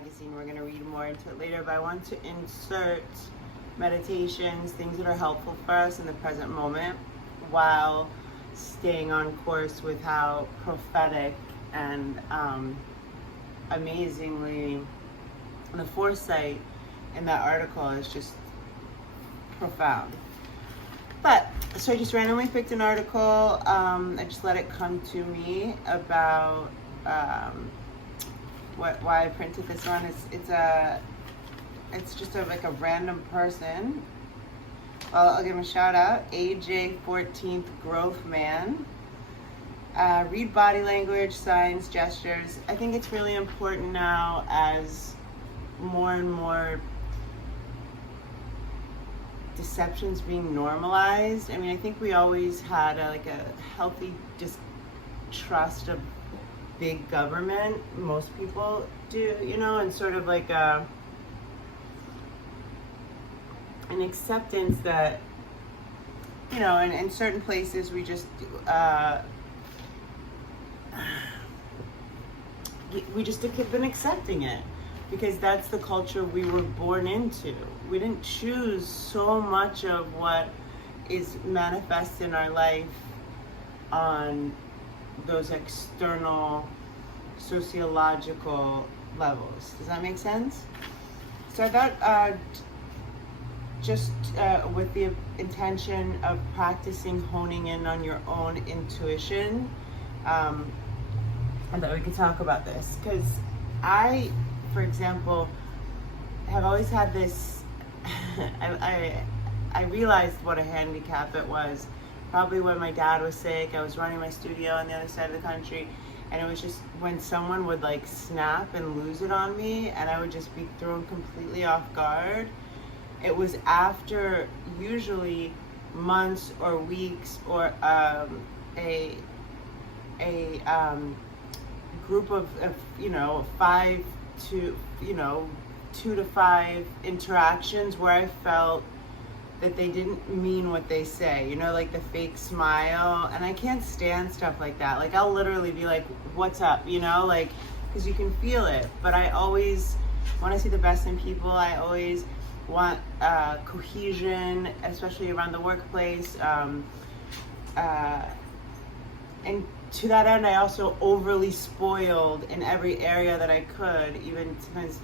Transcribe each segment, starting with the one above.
magazine. We're going to read more into it later, but I want to insert meditations, things that are helpful for us in the present moment, while staying on course with how prophetic and amazingly the foresight in that article is just profound. But so I just randomly picked an article. I just let it come to me about why I printed this one. It's just like a random person. Well, I'll give him a shout out. AJ 14th Growth Man. Read body language, signs, gestures. I think it's really important now as more and more deceptions being normalized. I mean, I think we always had a healthy distrust of big government. Most people do, and sort of like an acceptance that, in certain places we just have been accepting it because that's the culture we were born into. We didn't choose so much of what is manifest in our life on those external sociological levels. Does that make sense? So I thought with the intention of practicing honing in on your own intuition, and that we could talk about this, because I, for example, have always had this I realized what a handicap it was probably when my dad was sick. I was running my studio on the other side of the country, and it was just when someone would like snap and lose it on me and I would just be thrown completely off guard. It was after usually months or weeks or a group of 5 to 2 to 5 interactions where I felt that they didn't mean what they say, like the fake smile. And I can't stand stuff like that. Like I'll literally be like, what's up, because you can feel it. But I always want to see the best in people. I always want cohesion, especially around the workplace. And to that end, I also overly spoiled in every area that I could, even sometimes,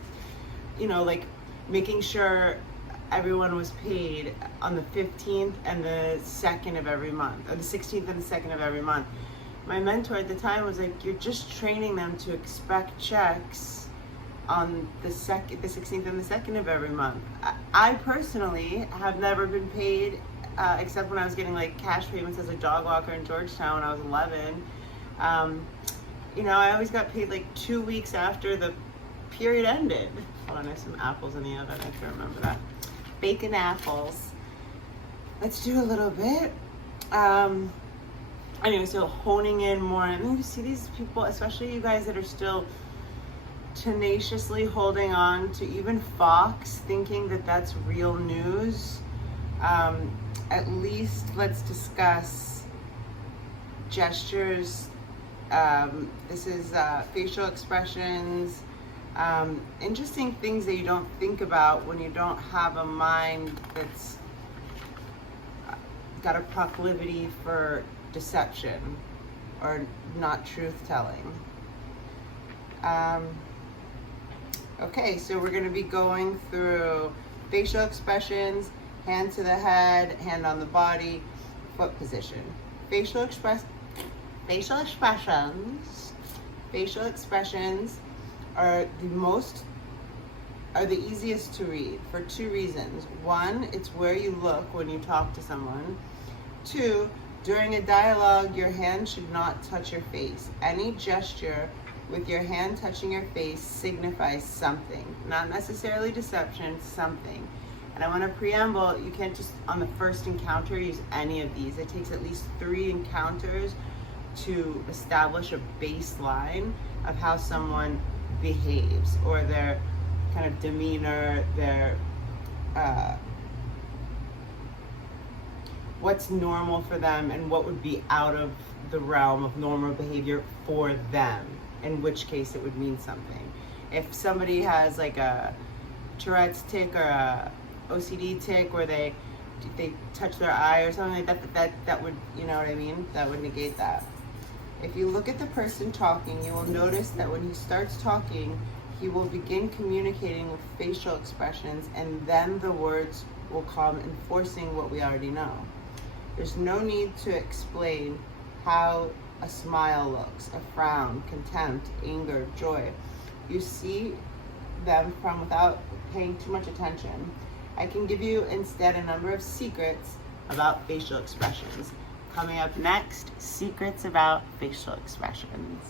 like making sure everyone was paid on the 15th and the 2nd of every month, or the 16th and the 2nd of every month. My mentor at the time was like, you're just training them to expect checks on the 16th and the 2nd of every month. I personally have never been paid, except when I was getting like cash payments as a dog walker in Georgetown when I was 11. I always got paid like 2 weeks after the period ended. Hold on, there's some apples in the oven. I can remember that. Bacon apples. Let's do a little bit. Anyway, so honing in more. I mean, you see these people, especially you guys that are still tenaciously holding on to even Fox, thinking that that's real news. At least let's discuss gestures. This is facial expressions. Interesting things that you don't think about when you don't have a mind that's got a proclivity for deception or not truth telling. Okay, so we're going to be going through facial expressions, hand to the head, hand on the body, foot position. Facial expressions are the easiest to read for 2 reasons. 1, it's where you look when you talk to someone. 2, during a dialogue, your hand should not touch your face. Any gesture with your hand touching your face signifies something, not necessarily deception, something. And I want to preamble, you can't just on the first encounter use any of these. It takes at least 3 encounters to establish a baseline of how someone behaves, or their kind of demeanor, their what's normal for them and what would be out of the realm of normal behavior for them, in which case it would mean something. If somebody has like a Tourette's tic or a OCD tic where they touch their eye or something like that would, you know what I mean? That would negate that. If you look at the person talking, you will notice that when he starts talking, he will begin communicating with facial expressions, and then the words will come enforcing what we already know. There's no need to explain how a smile looks, a frown, contempt, anger, joy. You see them from without paying too much attention. I can give you instead a number of secrets about facial expressions. Coming up next, secrets about facial expressions.